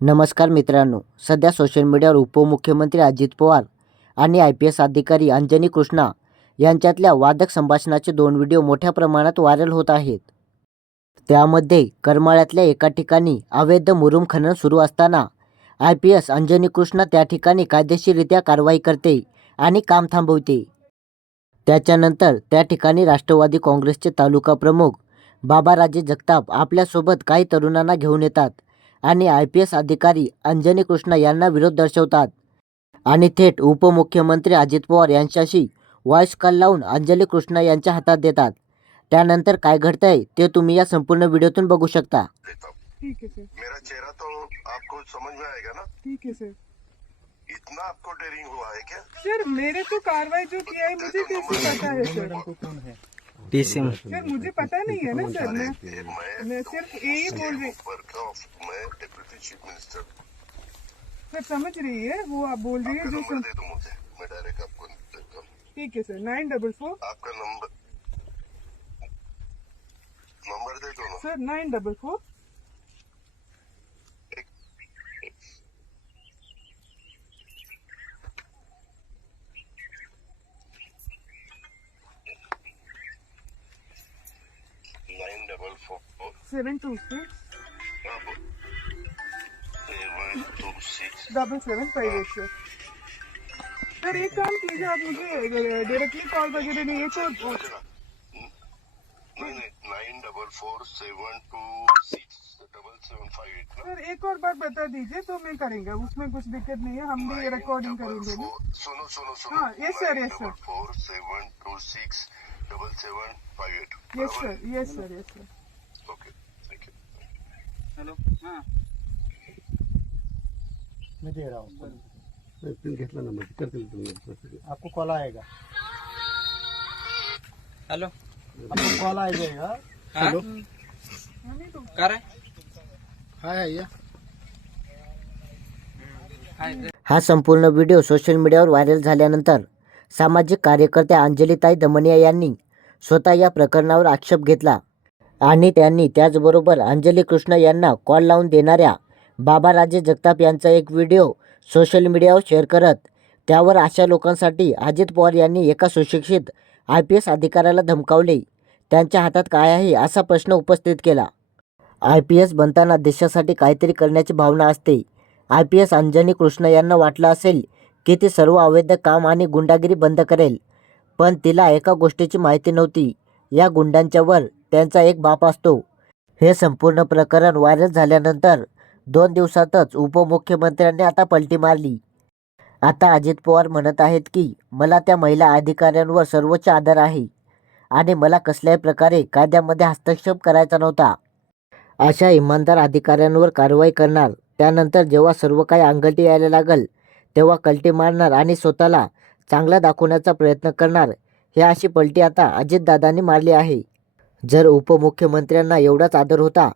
नमस्कार मित्रांनो सध्या सोशल मीडियावर उपमुख्यमंत्री अजित पवार आणि आय पी एस अधिकारी अंजनी कृष्णा यांच्यातल्या वादक संभाषणाचे दोन व्हिडिओ मोठ्या प्रमाणात व्हायरल होत आहेत. त्यामध्ये करमाळ्यातल्या एका ठिकाणी अवैध मुरुम खनन सुरू असताना I P S Anjani Krishna त्या ठिकाणी कायदेशीररित्या कारवाई करते आणि काम थांबवते. त्याच्यानंतर त्या ठिकाणी राष्ट्रवादी काँग्रेसचे तालुका प्रमुख बाबाराजे जगताप आपल्यासोबत काही तरुणांना घेऊन येतात. आणि आय पी एस अधिकारी अंजनी कृष्णा यांना विरोध दर्शवतात. आणि थेट उपमुख्यमंत्री अजित पवार यांच्याशी व्हॉइस कॉल लावून अंजली कृष्णा यांच्या हातात देतात. त्यानंतर काय घडतंय ते तुम्ही या संपूर्ण व्हिडिओतून बघू शकता. देता हूँ ठीक है सर. मेरा चेहरा तो आपको समझ में आएगा ना? ठीक है सर. इतना आपको डेरिंग हुआ है क्या? सर मेरे तो कार्रवाई जो किया है मुझे कैसे पता है सर? टीसीएम सर मुझे पता नहीं है ना सर मैं सिर्फ़ यही बोल रही हूँ डिप्यूटी चीफ मिनिस्टर सर समझ रही है वो आप बोल रही है जो मुझे मैं डायरेक्ट आपको ठीक है सर नाइन डबल फोर आपका नंबर नंबर दे दो sir nine double four nine double four seven two six seven two six double seven five eight sir sir एक काम कीजिए आप मुझे डायरेक्टली कॉल वगैरह नहीं है तो नहीं nine double four seven two six double seven five eight sir एक और बात बता दीजिए तो मैं करेंगे उसमें कुछ दिक्कत नहीं है हम भी रिकॉर्डिंग करेंगे सुनो सुनो सुनो। हाँ, yes, sir, yes, sir. Four seven two six double seven five eight yes sir yes sir yes sir okay thank you hello हाँ। मैं दे रहा हूँ पिन घेतला नंबर करतील तुम्ही आपको कॉल आएगा। हेलो? आपको कॉल आ जाएगा हेलो? काय रे हाय भैया हाय हा संपूर्ण व्हिडिओ सोशल मीडियावर व्हायरल झाल्यानंतर सामाजिक कार्यकर्त्या अंजलीताई दमनिया यांनी स्वतः या प्रकरणावर आक्षेप घेतला आणि त्यांनी त्याचबरोबर अंजली कृष्ण यांना कॉल लावून देणाऱ्या बाबाराजे जगताप यांचा एक व्हिडिओ सोशल मीडियावर शेअर करत त्यावर अशा लोकांसाठी अजित पवार यांनी एका सुशिक्षित आय पी एस अधिकाऱ्याला धमकावले त्यांच्या हातात काय आहे? असा प्रश्न उपस्थित केला. आय पी एस बनताना देशासाठी काहीतरी करण्याची भावना असते. I P S Anjani Krishna यांना वाटलं असेल की ती सर्व अवैध काम आणि गुंडागिरी बंद करेल. पण तिला एका गोष्टीची माहिती नव्हती. या गुंडांच्यावर त्यांचा एक बाप असतो. हे संपूर्ण प्रकरण व्हायरल झाल्यानंतर दोन दिवसातच उपमुख्यमंत्र्यांनी आता पलटी मारली. आता अजित पवार म्हणत आहेत की मला त्या महिला अधिकाऱ्यांवर सर्वोच्च आदर आहे आणि मला कसल्याही प्रकारे कायद्यामध्ये हस्तक्षेप करायचा नव्हता. अशा इमानदार अधिकाऱ्यांवर कारवाई करणार. त्यानंतर जेव्हा सर्व काही अंगठी यायला लागल तेव्हा कलटी मारणार आणि स्वतःला चांगला दाखवण्याचा प्रयत्न करणार. हे अशी पलटी आता अजितदादांनी मारली आहे. जर उपमुख्यमंत्र्यांना एवढाच आदर होता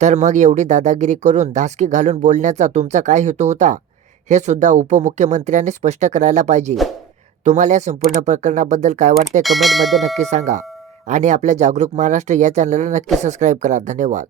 तर मग एवढी दादागिरी करून धासकी घालून बोलण्याचा तुमचा काय हेतू होता? हे सुद्धा उपमुख्यमंत्र्यांनी स्पष्ट करायला पाहिजे. तुम्हाला या संपूर्ण प्रकरणाबद्दल काय वाटते कमेंटमध्ये नक्की सांगा. आणि आपल्या जागरूक महाराष्ट्र या चॅनलला नक्की सबस्क्राईब करा. धन्यवाद.